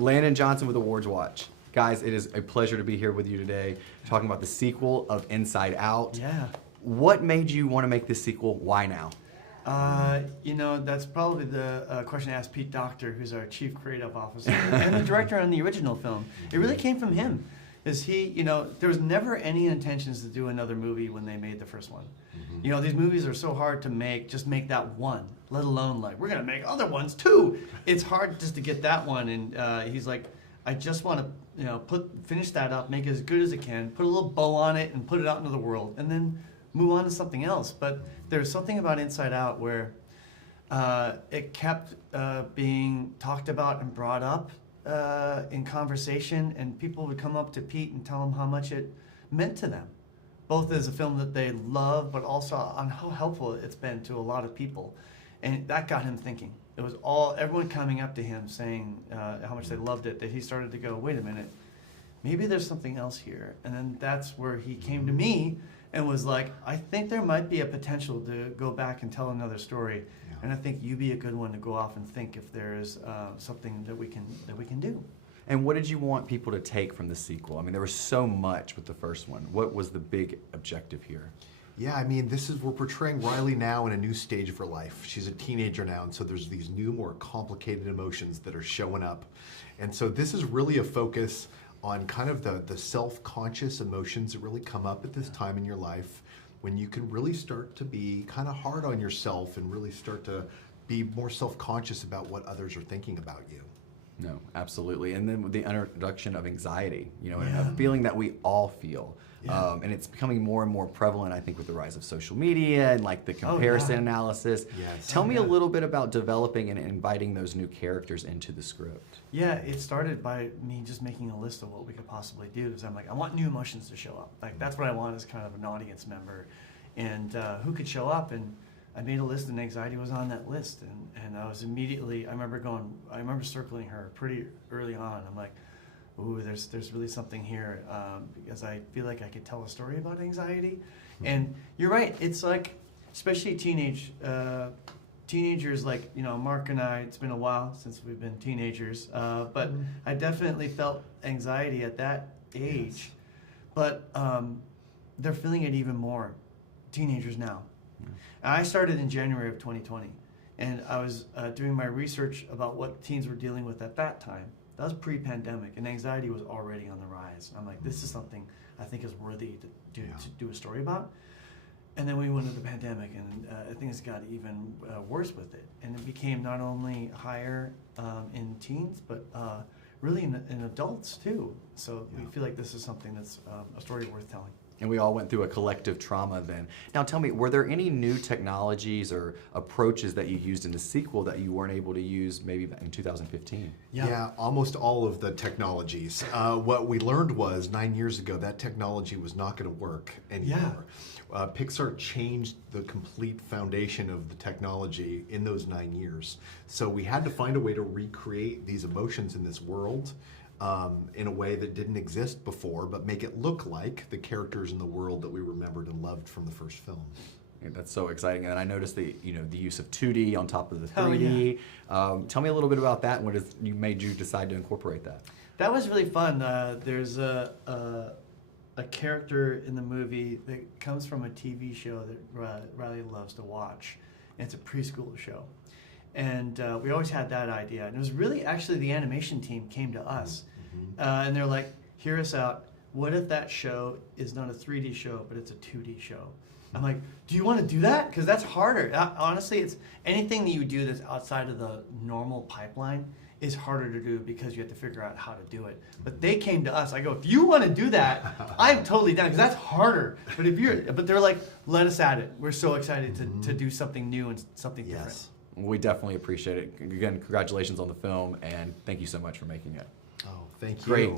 Landon Johnson with Awards Watch. Guys, it is a pleasure to be here with you today, talking about the sequel of Inside Out. Yeah. What made you want to make this sequel? Why now? That's probably the question I asked Pete Docter, who's our chief creative officer and the director on the original film. It really came from him. There was never any intentions to do another movie when they made the first one. Mm-hmm. These movies are so hard to make, just make that one, let alone we're going to make other ones too. It's hard just to get that one. And he's like, I just want to, finish that up, make it as good as it can, put a little bow on it and put it out into the world and then move on to something else. But there's something about Inside Out where it kept being talked about and brought up in conversation, and people would come up to Pete and tell him how much it meant to them, both as a film that they love, but also on how helpful it's been to a lot of people. And that got him thinking. It was everyone coming up to him saying how much they loved it, that he started to go, wait a minute, maybe there's something else here. And then that's where he came to me and was like, I think there might be a potential to go back and tell another story. Yeah. And I think you'd be a good one to go off and think if there's something that we can do. And what did you want people to take from the sequel? I mean, there was so much with the first one. What was the big objective here? Yeah, I mean, we're portraying Riley now in a new stage of her life. She's a teenager now, and so there's these new, more complicated emotions that are showing up. And so this is really a focus on kind of the self-conscious emotions that really come up at this time in your life when you can really start to be kind of hard on yourself and really start to be more self-conscious about what others are thinking about you. No, absolutely. And then with the introduction of anxiety, a feeling that we all feel. Yeah. And it's becoming more and more prevalent, I think, with the rise of social media and the comparison analysis. Yes. Tell me a little bit about developing and inviting those new characters into the script. Yeah, it started by me just making a list of what we could possibly do. Because I'm like, I want new emotions to show up. That's what I want as kind of an audience member. And who could show up? And I made a list, and anxiety was on that list. And I was immediately, I remember circling her pretty early on. I'm like, ooh, there's really something here, because I feel like I could tell a story about anxiety. And you're right, it's especially teenagers Mark and I, it's been a while since we've been teenagers, but I definitely felt anxiety at that age. Yes. But they're feeling it even more, teenagers now. I started in January of 2020, and I was doing my research about what teens were dealing with at that time. That was pre-pandemic, and anxiety was already on the rise. I'm like, this is something I think is worthy to do a story about. And then we went into the pandemic, and things got even worse with it. And it became not only higher in teens, but really in adults too. So we feel like this is something that's a story worth telling. And we all went through a collective trauma then. Now tell me, were there any new technologies or approaches that you used in the sequel that you weren't able to use maybe in 2015? Yeah, almost all of the technologies. What we learned was 9 years ago that technology was not going to work anymore. Yeah. Pixar changed the complete foundation of the technology in those 9 years. So we had to find a way to recreate these emotions in this world in a way that didn't exist before, but make it look like the characters in the world that we remembered and loved from the first film. Yeah, that's so exciting. And I noticed the use of 2D on top of the 3D. Tell me a little bit about that and what made you decide to incorporate that. That was really fun. There's a character in the movie that comes from a TV show that Riley loves to watch. And it's a preschool show. And we always had that idea. And it was really actually the animation team came to us. And they're like, hear us out. What if that show is not a 3D show, but it's a 2D show? I'm like, do you want to do that? Because that's harder. Honestly, it's anything that you do that's outside of the normal pipeline is harder to do because you have to figure out how to do it. But they came to us. I go, if you want to do that, I'm totally down because that's harder. But they're like, let us at it. We're so excited to do something new and something different. We definitely appreciate it. Again, congratulations on the film, and thank you so much for making it. Oh, thank you. Great